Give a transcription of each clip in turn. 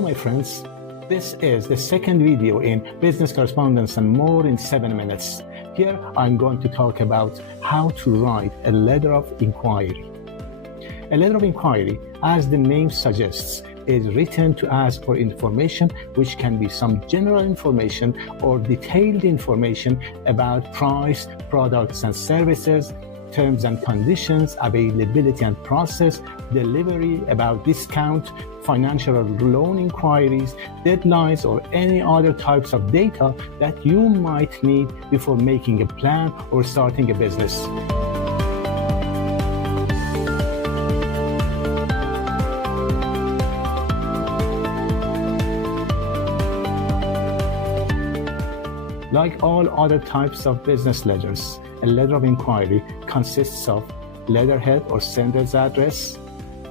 Hello my friends, this is the second video in Business Correspondence and More in 7 minutes. Here I'm going to talk about how to write a letter of inquiry. A letter of inquiry, as the name suggests, is written to ask for information, which can be some general information or detailed information about price, products and services, terms and conditions, availability and process, delivery, about discount, financial or loan inquiries, deadlines, or any other types of data that you might need before making a plan or starting a business. Like all other types of business letters, a letter of inquiry consists of letterhead or sender's address,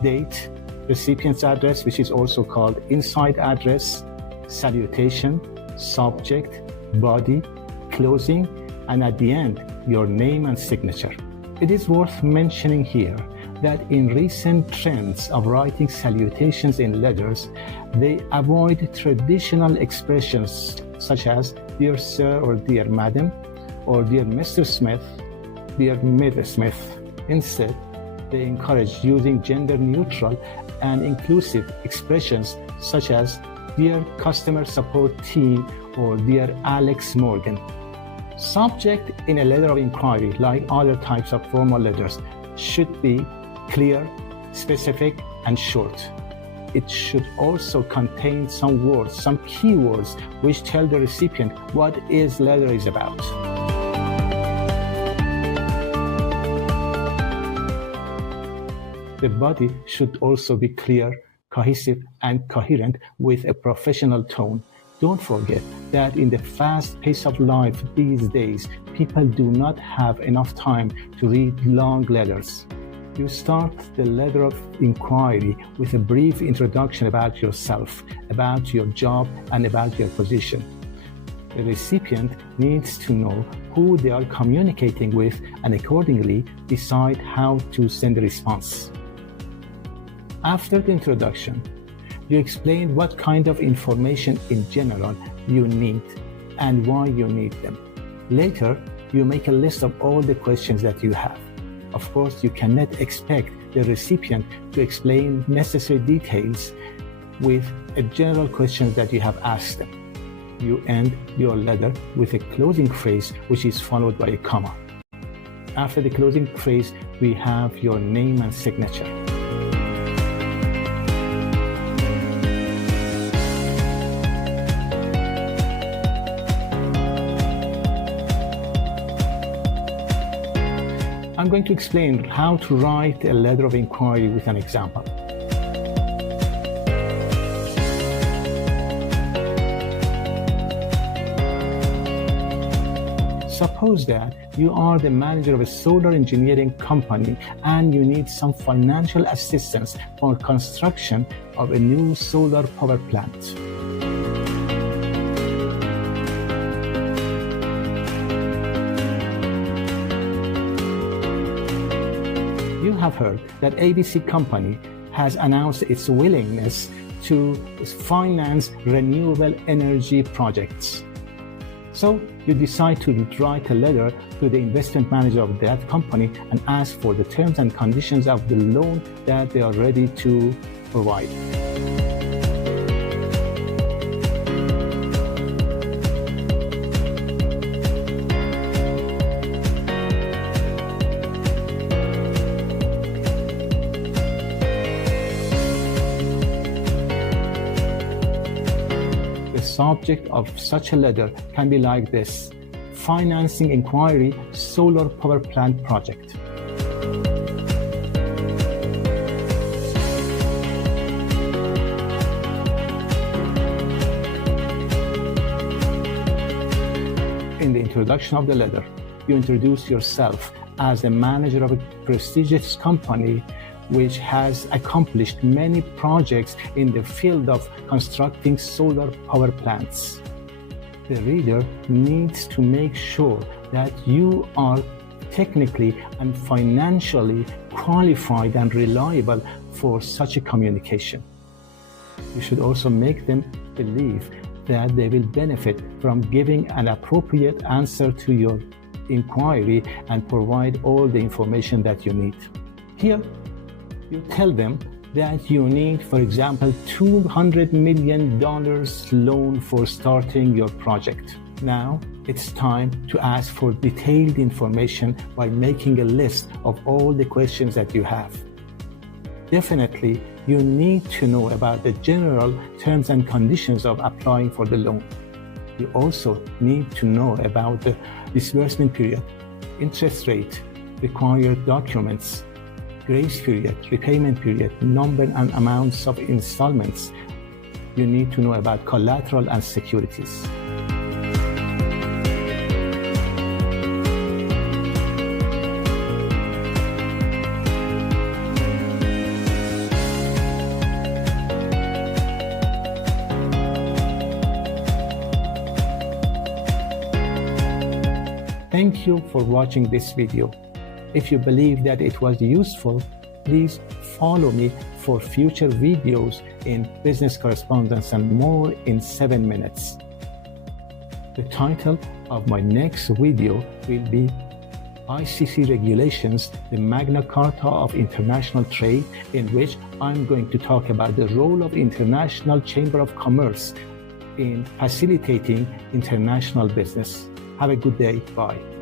date, recipient's address, which is also called inside address, salutation, subject, body, closing, and at the end, your name and signature. It is worth mentioning here that in recent trends of writing salutations in letters, they avoid traditional expressions such as Dear Sir or Dear Madam, or Dear Mr. Smith, Dear Ms. Smith. Instead, they encourage using gender-neutral and inclusive expressions such as Dear Customer Support Team or Dear Alex Morgan. Subject in a letter of inquiry, like other types of formal letters, should be clear, specific, and short. It should also contain some words, some keywords, which tell the recipient what his letter is about. The body should also be clear, cohesive, and coherent with a professional tone. Don't forget that in the fast pace of life these days, people do not have enough time to read long letters. You start the letter of inquiry with a brief introduction about yourself, about your job, and about your position. The recipient needs to know who they are communicating with and accordingly decide how to send a response. After the introduction, you explain what kind of information in general you need and why you need them. Later, you make a list of all the questions that you have. Of course, you cannot expect the recipient to explain necessary details with a general question that you have asked them. You end your letter with a closing phrase, which is followed by a comma. After the closing phrase, we have your name and signature. I'm going to explain how to write a letter of inquiry with an example. Suppose that you are the manager of a solar engineering company and you need some financial assistance for construction of a new solar power plant. You have heard that ABC company has announced its willingness to finance renewable energy projects. So you decide to write a letter to the investment manager of that company and ask for the terms and conditions of the loan that they are ready to provide. The subject of such a letter can be like this: Financing Inquiry, Solar Power Plant Project. In the introduction of the letter, you introduce yourself as the manager of a prestigious company which has accomplished many projects in the field of constructing solar power plants. The reader needs to make sure that you are technically and financially qualified and reliable for such a communication. You should also make them believe that they will benefit from giving an appropriate answer to your inquiry and provide all the information that you need. Here, you tell them that you need, for example, $200 million loan for starting your project. Now, it's time to ask for detailed information by making a list of all the questions that you have. Definitely, you need to know about the general terms and conditions of applying for the loan. You also need to know about the disbursement period, interest rate, required documents, grace period, repayment period, number and amounts of installments. You need to know about collateral and securities. Thank you for watching this video. If you believe that it was useful, please follow me for future videos in business correspondence and more in 7 minutes. The title of my next video will be ICC Regulations, the Magna Carta of International Trade, in which I'm going to talk about the role of International Chamber of Commerce in facilitating international business. Have a good day. Bye.